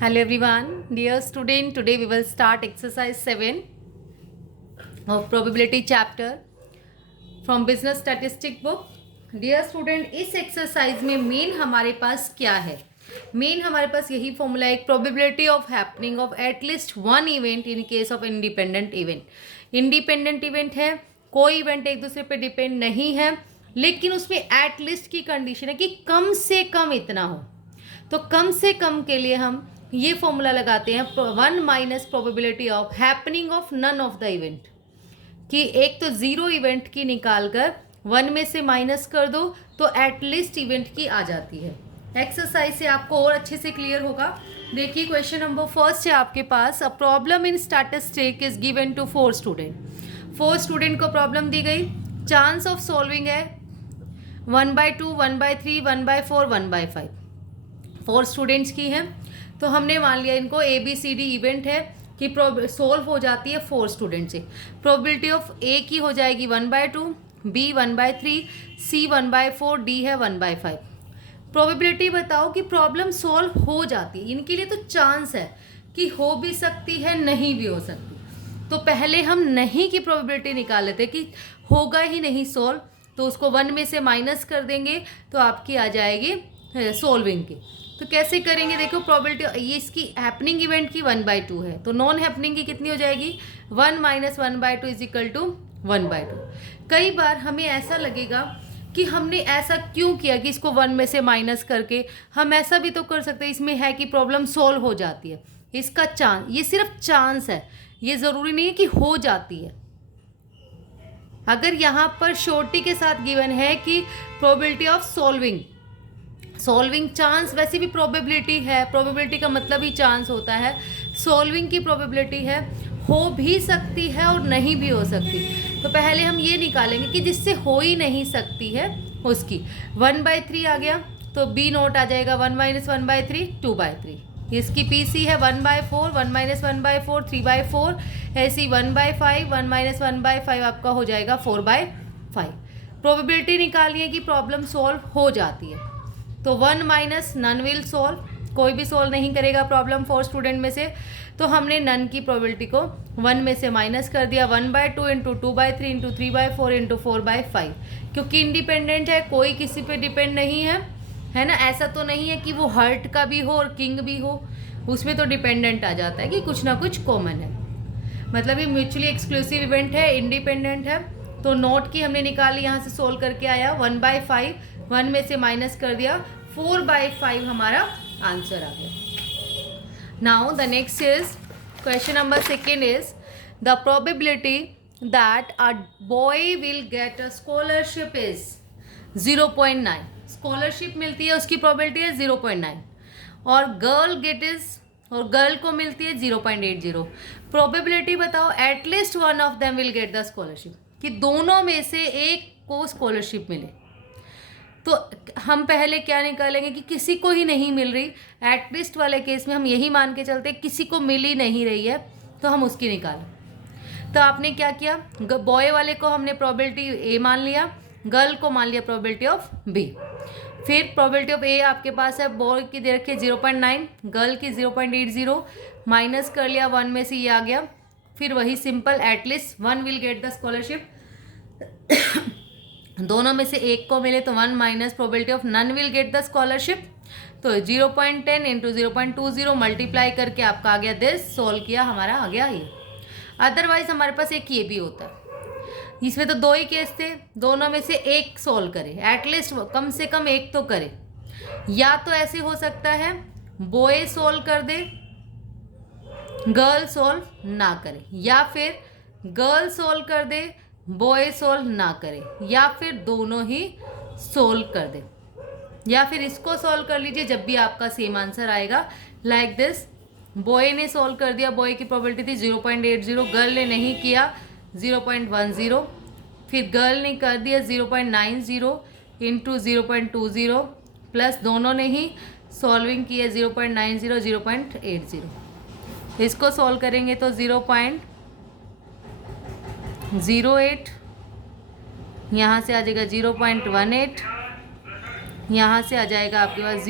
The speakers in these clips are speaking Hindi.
Hello everyone, dear student. Today we will start exercise 7 of probability chapter from business statistic book. Dear student, इस एक्सरसाइज में मेन हमारे पास क्या है? मेन हमारे पास यही फॉर्मूला है, probability of happening of at least one event in case of independent event. Independent event है, कोई इवेंट एक दूसरे पे डिपेंड नहीं है, लेकिन उसमें एटलीस्ट की कंडीशन है कि कम से कम इतना हो। तो कम से कम के लिए हम ये फॉर्मूला लगाते हैं, one minus probability of happening of none of the event, कि एक तो जीरो इवेंट की निकाल कर वन में से माइनस कर दो तो एटलीस्ट इवेंट की आ जाती है। एक्सरसाइज से आपको और अच्छे से क्लियर होगा। देखिए क्वेश्चन नंबर फर्स्ट है आपके पास, a problem in statistic is given to 4 student. 4 student को प्रॉब्लम दी गई, चांस ऑफ सॉल्विंग है 1/2, 1/3, 1/4, 1/5। 4 स्टूडेंट्स की हैं, तो हमने मान लिया इनको ABCD इवेंट है कि सोल्व हो जाती है 4 स्टूडेंट से। प्रोबेबिलिटी ऑफ ए की हो जाएगी 1/2, B 1/3, C 1/4, D है 1/5। प्रोबेबिलिटी बताओ कि प्रॉब्लम सॉल्व हो जाती है। इनके लिए तो चांस है कि हो भी सकती है, नहीं भी हो सकती। तो पहले हम नहीं की प्रोबेबिलिटी निकाल लेते कि होगा ही नहीं सॉल्व, तो उसको 1 में से माइनस कर देंगे तो आपकी आ जाएगी सॉल्विंग की। तो कैसे करेंगे, देखो प्रोबेबिलिटी ये इसकी हैपनिंग इवेंट की 1/2 है, तो नॉन हैपनिंग की कितनी हो जाएगी 1 - 1/2 इज इक्वल टू 1/2। कई बार हमें ऐसा लगेगा कि हमने ऐसा क्यों किया कि इसको 1 में से माइनस करके, हम ऐसा भी तो कर सकते हैं, इसमें है कि प्रॉब्लम सॉल्व हो जाती है। इसका चांस, ये सिर्फ चांस है, ये ज़रूरी नहीं है कि हो जाती है। अगर यहाँ पर श्योरिटी के साथ गिवन है कि प्रोबेबिलिटी ऑफ सॉल्विंग चांस, वैसे भी प्रोबेबिलिटी है, प्रोबेबिलिटी का मतलब ही चांस होता है। सॉल्विंग की प्रोबेबिलिटी है, हो भी सकती है और नहीं भी हो सकती। तो पहले हम ये निकालेंगे कि जिससे हो ही नहीं सकती है उसकी 1/3 आ गया, तो B नोट आ जाएगा 1 - 1/3 2/3। इसकी PC है 1/4, 1 - 1/4 3/4, ऐसी 1/5, 1 - 1/5 आपका हो जाएगा 4/5। प्रोबेबिलिटी निकालिए कि प्रॉब्लम सॉल्व हो जाती है, तो 1 - नन विल सॉल्व, कोई भी सॉल्व नहीं करेगा प्रॉब्लम 4 स्टूडेंट में से। तो हमने नन की प्रोबेबिलिटी को 1 में से माइनस कर दिया, 1/2 इंटू 2/3 इंटू 3/4 इंटू 4/5। क्योंकि इंडिपेंडेंट है, कोई किसी पे डिपेंड नहीं है ना। ऐसा तो नहीं है कि वो हर्ट का भी हो और किंग भी हो, उसमें तो डिपेंडेंट आ जाता है कि कुछ ना कुछ कॉमन है। मतलब ये म्यूचुअली एक्सक्लूसिव इवेंट है, इंडिपेंडेंट है। तो नोट की हमने निकाली, यहाँ से सोल्व करके आया 1/5, 1 में से माइनस कर दिया 4/5, हमारा आंसर आ गया। Now the next is question number second is the probability that a boy will get a scholarship is 0.9। Scholarship मिलती है, उसकी प्रोबेबिलिटी है 0.9, और गर्ल को मिलती है 0.80। प्रोबेबिलिटी बताओ at least one of them will get the scholarship, कि दोनों में से एक को स्कॉलरशिप मिले। तो हम पहले क्या निकालेंगे कि किसी को ही नहीं मिल रही। एटलीस्ट वाले केस में हम यही मान के चलते किसी को मिल ही नहीं रही है, तो हम उसकी निकालें। तो आपने क्या किया, बॉय वाले को हमने प्रोबेबिलिटी A मान लिया, गर्ल को मान लिया प्रोबेबिलिटी ऑफ B। फिर प्रोबेबिलिटी ऑफ A आपके पास है, बॉय की दे रखी है 0.9, गर्ल की 0.80, माइनस कर लिया 1 में से ये आ गया। फिर वही simple, at least one will get the scholarship, दोनों में से एक को मिले तो 1 minus probability of none will get the scholarship. तो 0.10 इंटू 0.20 मल्टीप्लाई करके आपका आ गया दिस, सोल्व किया हमारा आ गया ये। अदरवाइज हमारे पास एक ये भी होता है, इसमें तो 2 ही केस थे, दोनों में से एक सोल्व करे, एटलीस्ट कम से कम एक तो करे। या तो ऐसे हो सकता है बॉय सोल्व कर दे, गर्ल सोल्व ना करे, या फिर गर्ल सोल्व कर दे, बॉय सोल्व ना करे, या फिर दोनों ही सोल्व कर दे। या फिर इसको सोल्व कर लीजिए, जब भी आपका सेम आंसर आएगा लाइक दिस। बॉय ने सोल्व कर दिया, बॉय की प्रोबेबिलिटी थी 0.80, गर्ल ने नहीं किया 0.10, फिर गर्ल ने कर दिया 0.90 इंटू 0.20, प्लस दोनों ने ही सॉल्विंग की है 0.90, 0.80। इसको सॉल्व करेंगे तो 0.08, यहाँ से आ जाएगा 0.18, यहाँ से आ जाएगा आपके पास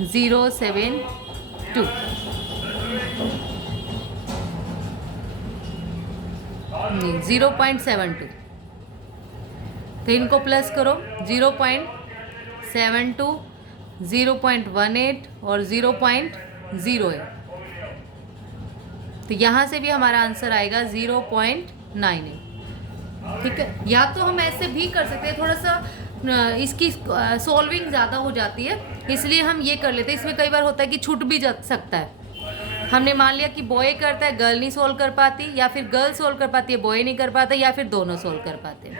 0.072 नहीं 0.72, तो इनको प्लस करो 0.72, 0.18 और 0.08, तो यहाँ से भी हमारा आंसर आएगा 0.98। ठीक है, या तो हम ऐसे भी कर सकते हैं, थोड़ा सा इसकी सॉल्विंग ज़्यादा हो जाती है इसलिए हम ये कर लेते हैं। इसमें कई बार होता है कि छूट भी जा सकता है। हमने मान लिया कि बॉय करता है, गर्ल नहीं सोल्व कर पाती, या फिर गर्ल सोल्व कर पाती है, बॉय नहीं कर पाता, या फिर दोनों सोल्व कर पाते हैं,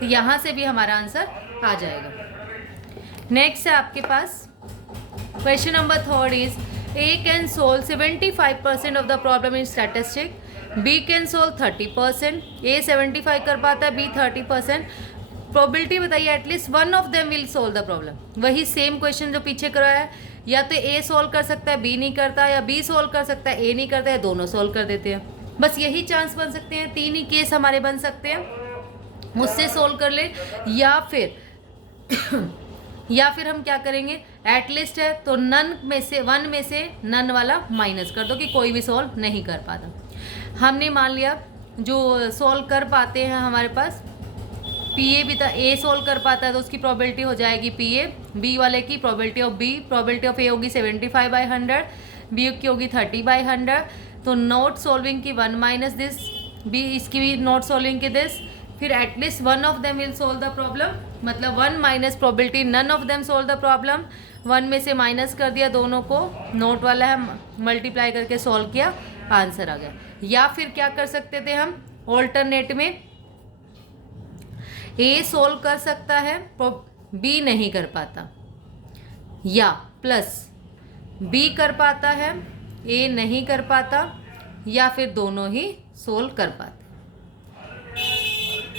तो यहाँ से भी हमारा आंसर आ जाएगा। नेक्स्ट है आपके पास question number 3 is A can solve 75% of the problem in statistic, B can solve 30%, A 75 कर पाता है, B 30%। प्रोबेबिलिटी बताइए at least one of them will solve the problem. वही सेम क्वेश्चन जो पीछे कराया है, या तो A सोल्व कर सकता है, B नहीं करता, या B सोल्व कर सकता है, A नहीं करता, या दोनों सोल्व कर देते हैं। बस यही चांस बन सकते हैं, 3 ही केस हमारे बन सकते हैं, उससे सोल्व कर ले, या फिर हम क्या करेंगे, एटलीस्ट है तो वन में से नन वाला माइनस कर दो कि कोई भी सॉल्व नहीं कर पाता। हमने मान लिया जो सॉल्व कर पाते हैं हमारे पास पीए भी था, ए सॉल्व कर पाता है तो उसकी प्रोबेबिलिटी हो जाएगी पीए, बी वाले की प्रोबेबिलिटी ऑफ ए होगी 75/100, बी की होगी 30/100। तो नॉट सॉल्विंग की 1 माइनस दिस, बी इसकी भी नॉट सॉल्विंग की दिस, फिर at least one of them will solve the problem, मतलब 1 minus probability none of them solve the problem, 1 में से माइनस कर दिया, दोनों को नोट वाला है मल्टीप्लाई करके सॉल्व किया, आंसर आ गया। या फिर क्या कर सकते थे हम, ऑल्टरनेट में ए सोल्व कर सकता है, बी नहीं कर पाता, या प्लस बी कर पाता है, ए नहीं कर पाता, या फिर दोनों ही सोल्व कर पाते।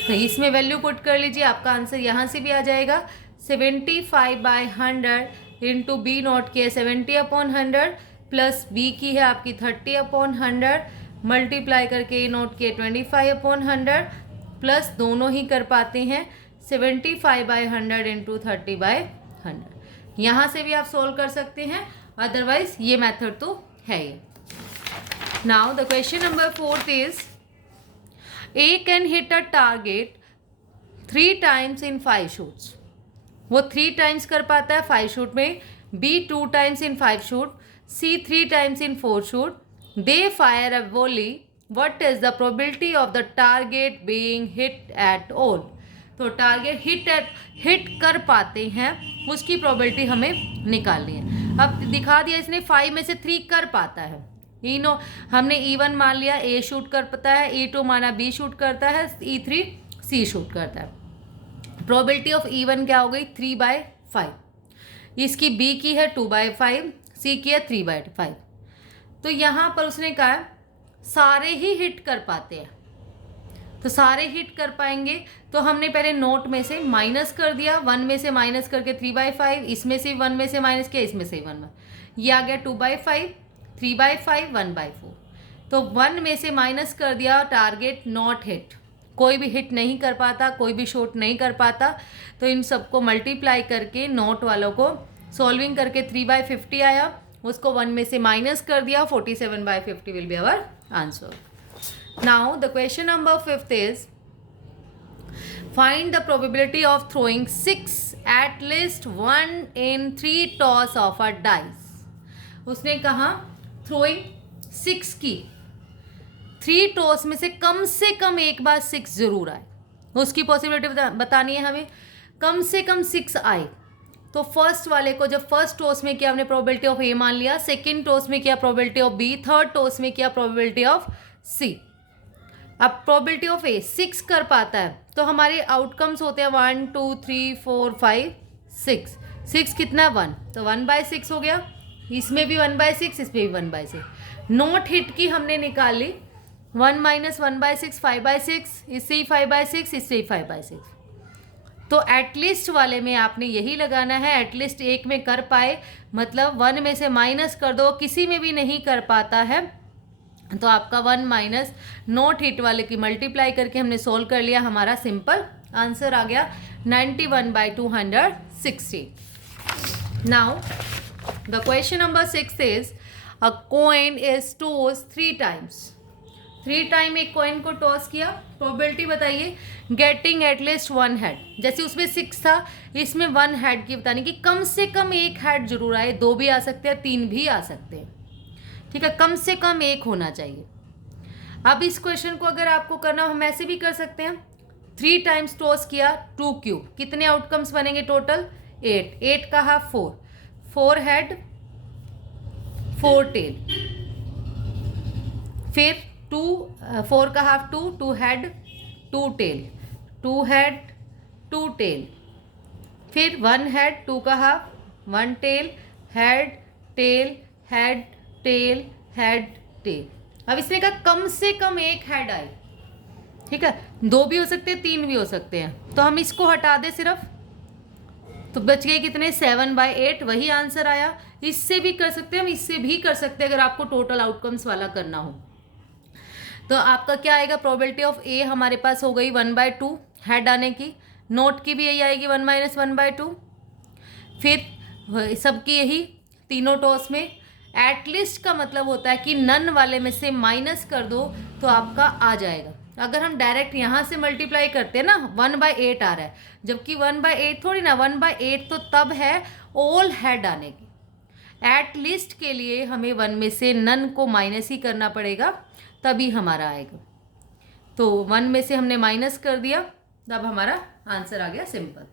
तो इसमें वैल्यू पुट कर लीजिए, आपका आंसर यहाँ से भी आ जाएगा 75/100 इंटू बी नॉट की है 70/100 प्लस बी की है आपकी 30/100 मल्टीप्लाई करके ए नॉट की 25/100 प्लस दोनों ही कर पाते हैं 75/100 इंटू 30/100। यहाँ से भी आप सोल्व कर सकते हैं, अदरवाइज ये मेथड तो है ही। Now the question number 4 is A can hit a target 3 times in 5 shoots. वो 3 टाइम्स कर पाता है 5 शूट में, B 2 times in 5 shoot, C 3 times in 4 shoot. They fire a volley. What is the probability of the target being hit at all? तो टारगेट हिट कर पाते हैं उसकी प्रोबेबिलिटी हमें निकालनी है। अब दिखा दिया इसने 5 में से 3 कर पाता है, हमने E1 मान लिया A शूट कर पाता है, E2 माना B शूट करता है, E3 C शूट करता है। प्रोबेबिलिटी ऑफ E1 क्या हो गई 3/5, इसकी B की है 2/5, C की है 3/5। तो यहाँ पर उसने कहा सारे ही हिट कर पाते हैं, तो सारे हिट कर पाएंगे, तो हमने पहले नोट में से माइनस कर दिया, 1 में से माइनस करके 3/5, इसमें से 1 में से माइनस किया, इसमें से 1, ये आ गया 2/5, 3/5, 1/4। तो 1 में से माइनस कर दिया, टारगेट नॉट हिट, कोई भी हिट नहीं कर पाता, कोई भी शॉट नहीं कर पाता। तो इन सबको मल्टीप्लाई करके नोट वालों को सॉल्विंग करके 3/50 आया, उसको 1 में से माइनस कर दिया, 47/50 will be our answer. Now the question number 5 is find the probability of throwing 6 at least 1 in 3 toss of a dice. उसने कहा थ्रोइंग 6 की 3 टॉस में से कम एक बार 6 जरूर आए, उसकी पॉसिबिलिटी बतानी है हमें, कम से कम 6 आए। तो फर्स्ट वाले को जब फर्स्ट टॉस में किया हमने प्रोबेबिलिटी ऑफ ए मान लिया, सेकंड टॉस में किया probability of B, third toss में किया प्रोबेबिलिटी ऑफ सी। अब प्रोबेबिलिटी ऑफ ए 6 कर पाता है, तो हमारे आउटकम्स होते हैं 1 2 3 4 5 6। 6 कितना 1, तो 1/6 हो गया, इसमें भी 1/6, इसमें भी 1/6। नॉट हिट की हमने निकाली 1 - 1/6 5/6, इससे ही 5/6, इससे ही 5/6। तो एटलीस्ट वाले में आपने यही लगाना है, एटलीस्ट एक में कर पाए, मतलब 1 में से माइनस कर दो, किसी में भी नहीं कर पाता है, तो आपका 1 माइनस नॉट हिट वाले की मल्टीप्लाई करके हमने सोल्व कर लिया, हमारा सिंपल आंसर आ गया 91/260। Now the question number 6 is a coin is toss 3 times. 3 time एक कॉइन को टॉस किया, प्रोबेबिलिटी बताइए गेटिंग एटलीस्ट 1 हेड। जैसे उसमें 6 था, इसमें 1 हेड की बताने की कम से कम 1 हेड जरूर आए, 2 भी आ सकते हैं, 3 भी आ सकते हैं, ठीक है, कम से कम 1 होना चाहिए। अब इस क्वेश्चन को अगर आपको करना हो हम ऐसे भी कर सकते हैं, 3 टाइम्स टॉस किया 2 क्यूब, कितने आउटकम्स बनेंगे टोटल 8, 8 का हाफ 4, 4 हेड 4 टेल, फिर 2 4 का half 2, 2 head 2 tail, 2 head 2 tail, फिर 1 हेड 2 का half 1 tail, head tail head tail head tail. अब इसने कहा कम से कम 1 हेड आए, ठीक है, 2 भी हो सकते हैं, 3 भी हो सकते हैं, तो हम इसको हटा दें सिर्फ, तो बच गए कितने 7/8, वही आंसर आया। इससे भी कर सकते हैं हम, इससे भी कर सकते हैं अगर आपको टोटल आउटकम्स वाला करना हो। तो आपका क्या आएगा, प्रोबेबिलिटी ऑफ ए हमारे पास हो गई 1/2 हेड आने की, नोट की भी यही आएगी 1 - 1/2, फिर सबकी यही तीनों टॉस में। एटलीस्ट का मतलब होता है कि नन वाले में से माइनस कर दो तो आपका आ जाएगा। अगर हम डायरेक्ट यहाँ से मल्टीप्लाई करते हैं ना 1/8 आ रहा है, जबकि 1/8 थोड़ी ना, 1/8 तो तब है ऑल हेड आने की। एटलीस्ट के लिए हमें 1 में से नन को माइनस ही करना पड़ेगा, तभी हमारा आएगा। तो 1 में से हमने माइनस कर दिया, तब हमारा आंसर आ गया सिंपल।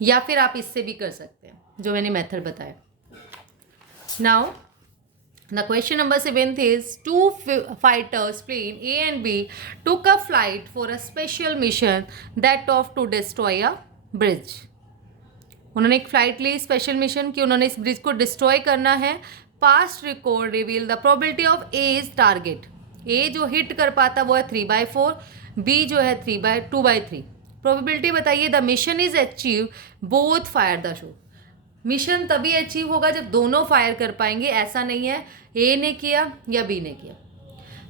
या फिर आप इससे भी कर सकते हैं जो मैंने मेथड बताया। Now the question number 7 is 2 fighters plane A and B took a flight for a special mission that of to destroy a bridge। उन्होंने एक फ्लाइट ली, स्पेशल मिशन की, उन्होंने इस ब्रिज को डिस्ट्रॉय करना है। Past record reveal the probability of A is target. A जो हिट कर पाता वो है 3/4, बी जो है 2/3। प्रोबेबिलिटी बताइए the mission is achieve both fire the shot. Mission तभी अचीव होगा जब दोनों फायर कर पाएंगे, ऐसा नहीं है ए ने किया या बी ने किया।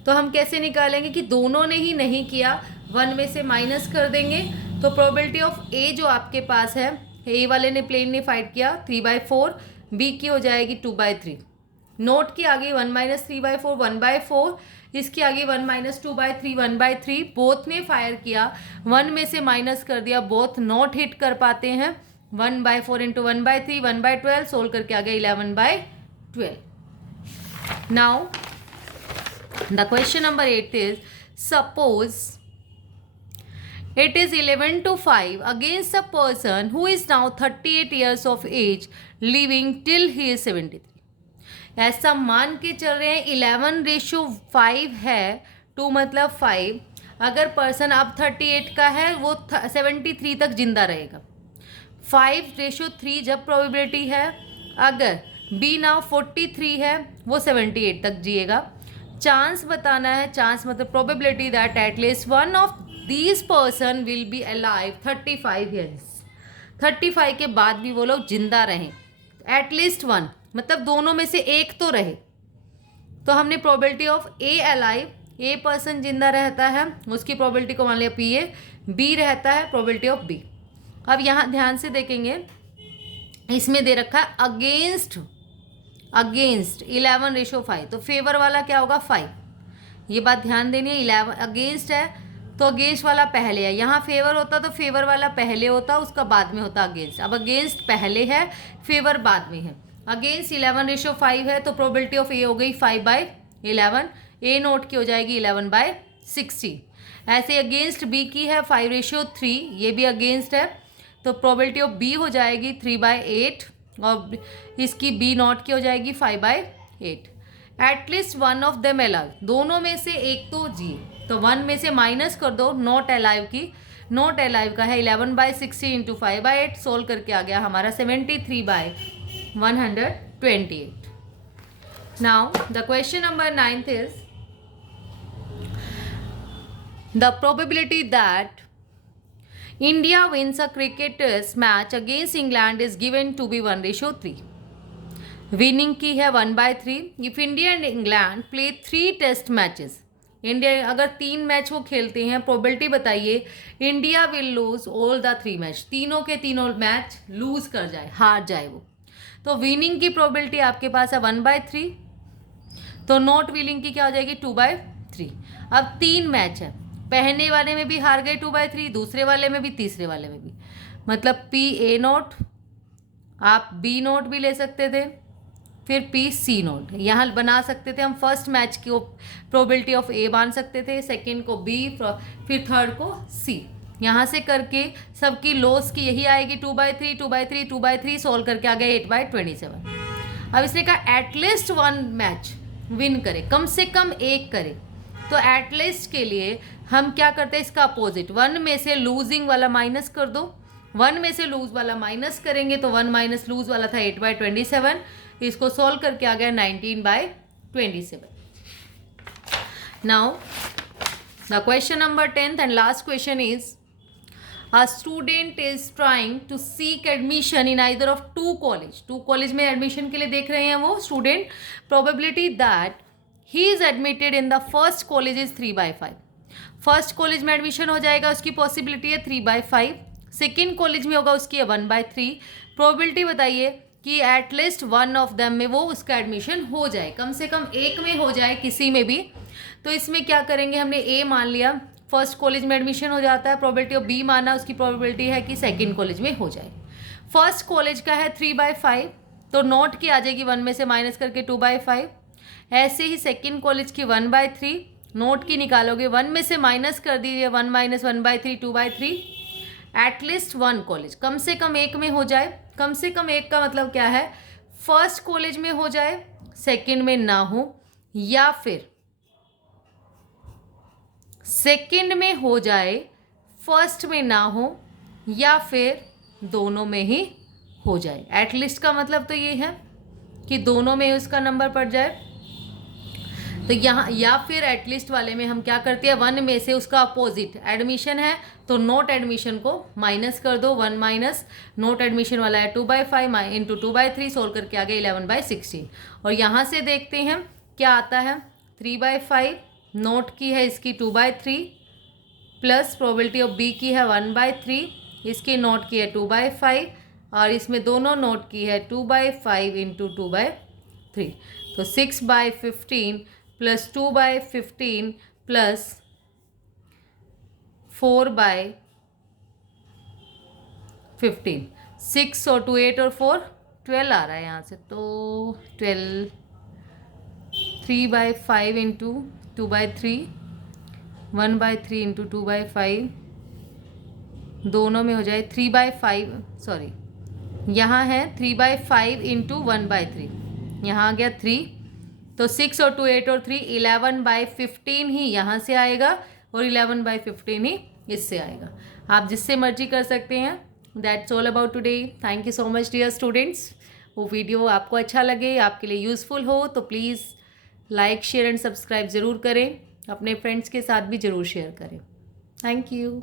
तो हम कैसे निकालेंगे कि दोनों ने ही नहीं किया, 1 में से माइनस कर देंगे। तो प्रोबेबिलिटी ऑफ ए जो आपके पास है, ए वाले ने प्लेन ने फाइट किया 3/4, बी की हो जाएगी 2/3। नोट की आगे 1 - 3/4 1/4, इसकी आगे 1 - 2/3 1/3। बोथ ने फायर किया, 1 में से माइनस कर दिया, बोथ नॉट हिट कर पाते हैं। 1/4 इंटू 1/3 1/12, सोल्व करके आ गया 11/12। Now the question number 8 is suppose it is 11 to 5 against a person who is now 38 years of age living till he is 73। ऐसा मान के चल रहे हैं 11/5 है, 2 मतलब 5। अगर पर्सन अब 38 का है वो 73 तक जिंदा रहेगा। 5/3 जब प्रोबेबिलिटी है, अगर बी नाउ 43 है वो 78 तक जिएगा। चांस बताना है, चांस मतलब probability that at least one of these person will be alive 35 years. 35 के बाद भी वो लोग जिंदा रहें। एटलीस्ट 1 मतलब दोनों में से एक तो रहे। तो हमने probability of A alive, a person जिंदा रहता है, उसकी प्रोबेबिलिटी को मान लिया पी ए, बी रहता है प्रोबेबिलिटी ऑफ बी। अब यहाँ ध्यान से देखेंगे, इसमें दे रखा है अगेंस्ट 11/5, तो फेवर वाला क्या होगा 5। ये बात ध्यान देनी है, 11 अगेंस्ट है तो अगेंस्ट वाला पहले है। यहाँ फेवर होता तो फेवर वाला पहले होता, उसका बाद में होता अगेंस्ट। अब अगेंस्ट पहले है, फेवर बाद में है। अगेंस्ट 11/5 है तो प्रोबेबिलिटी ऑफ ए हो गई 5/11, ए नोट की हो जाएगी 11/60। ऐसे अगेंस्ट बी की है 5/3, ये भी अगेंस्ट है तो प्रोबेबिलिटी ऑफ बी हो जाएगी 3/8 और इसकी बी नॉट की हो जाएगी 5/8। एटलीस्ट 1 ऑफ देम अलाइव, दोनों में से एक तो जी, तो 1 में से माइनस कर दो नॉट अलाइव की। नॉट अलाइव का है 11/60 इंटू 5/8, सोल्व करके आ गया हमारा 73/128। Now the question number 9 is the probability that India wins a cricketers match against England is given to be 1/3। Winning की है 1/3। If India and England play 3 test matches, इंडिया अगर 3 मैच वो खेलते हैं, प्रोबेबिलिटी बताइए India will lose all the 3 match, तीनों के तीनों मैच लूज कर जाए, हार जाए वो। तो विनिंग की प्रोबेबिलिटी आपके पास है 1/3, तो नॉट विनिंग की क्या हो जाएगी 2/3। अब 3 मैच है, पहले वाले में भी हार गए 2/3, दूसरे वाले में भी, तीसरे वाले में भी, मतलब PA0, आप B0 भी ले सकते थे, फिर PC0 यहाँ बना सकते थे हम। फर्स्ट मैच को प्रोबेबिलिटी ऑफ A मान सकते थे, सेकंड को B, फिर थर्ड को C। यहाँ से करके सबकी लॉस की यही आएगी 2/3 2/3 2/3, सोल्व करके आ गया 8/27। अब इसने कहा एटलीस्ट 1 मैच विन करे, कम से कम एक करे। तो एटलीस्ट के लिए हम क्या करते हैं, इसका अपोजिट, 1 में से लूजिंग वाला माइनस कर दो। 1 में से लूज वाला माइनस करेंगे तो 1 माइनस लूज वाला था 8/27, इसको सॉल्व करके आ गया 19/27। Now the question number 10th and last question is, a student is trying to seek admission in either of two college में एडमिशन के लिए देख रहे हैं वो student. probability that he is admitted in the first college is 3/5। First college में एडमिशन हो जाएगा, उसकी पॉसिबिलिटी है 3/5। सेकेंड कॉलेज में होगा, उसकी है 1/3। प्रोबेबिलिटी बताइए कि एटलीस्ट 1 ऑफ देम में वो उसका एडमिशन हो जाए, कम से कम एक में हो जाए, किसी में भी। तो इसमें क्या करेंगे, हमने A मान लिया, फर्स्ट कॉलेज में एडमिशन हो जाता है। प्रोबेबिलिटी ऑफ B माना, उसकी प्रोबेबिलिटी है कि सेकंड कॉलेज में हो जाए। फर्स्ट कॉलेज का है 3/5, तो नोट की आ जाएगी 1 में से माइनस करके 2/5। ऐसे ही सेकंड कॉलेज की 1/3, नोट की निकालोगे, 1 में से माइनस कर दीजिए, 1 माइनस 1/3 2/3। एटलीस्ट 1 कॉलेज, कम से कम एक में हो जाए। कम से कम एक का मतलब क्या है, फर्स्ट कॉलेज में हो जाए, सेकंड में ना हो, या फिर सेकंड में हो जाए, फर्स्ट में ना हो, या फिर दोनों में ही हो जाए। एटलीस्ट का मतलब तो ये है कि दोनों में उसका नंबर पड़ जाए। तो यहाँ या फिर एटलीस्ट वाले में हम क्या करते हैं, 1 में से उसका अपोजिट एडमिशन है तो नोट एडमिशन को माइनस कर दो। 1 माइनस नोट एडमिशन वाला है 2/5 इंटू 2/3, सोल्व करके आ गया 11/16। और यहाँ से देखते हैं क्या आता है, 3/5, नोट की है इसकी 2/3, प्लस प्रोबेबिलिटी ऑफ B की है 1/3, इसकी नोट की है 2/5, और इसमें दोनों नोट की है 2/5 इंटू 2/3। तो 6/15 प्लस 2/15 प्लस 4/15, 6 और 2 8 और 4 12 आ रहा है यहाँ से, तो 12, 3/5 इंटू 2/3, 1/3 इंटू 2/5, दोनों में हो जाए 3/5, सॉरी यहाँ है 3/5 इंटू 1/3, यहाँ आ गया 3, तो 6 और 2 8 और 3 11/15 ही यहाँ से आएगा, और 11/15 ही इससे आएगा। आप जिससे मर्जी कर सकते हैं। That's all about today. Thank you so much dear students. वो वीडियो आपको अच्छा लगे, आपके लिए यूज़फुल हो तो please like share and subscribe ज़रूर करें, अपने फ्रेंड्स के साथ भी ज़रूर शेयर करें। Thank you.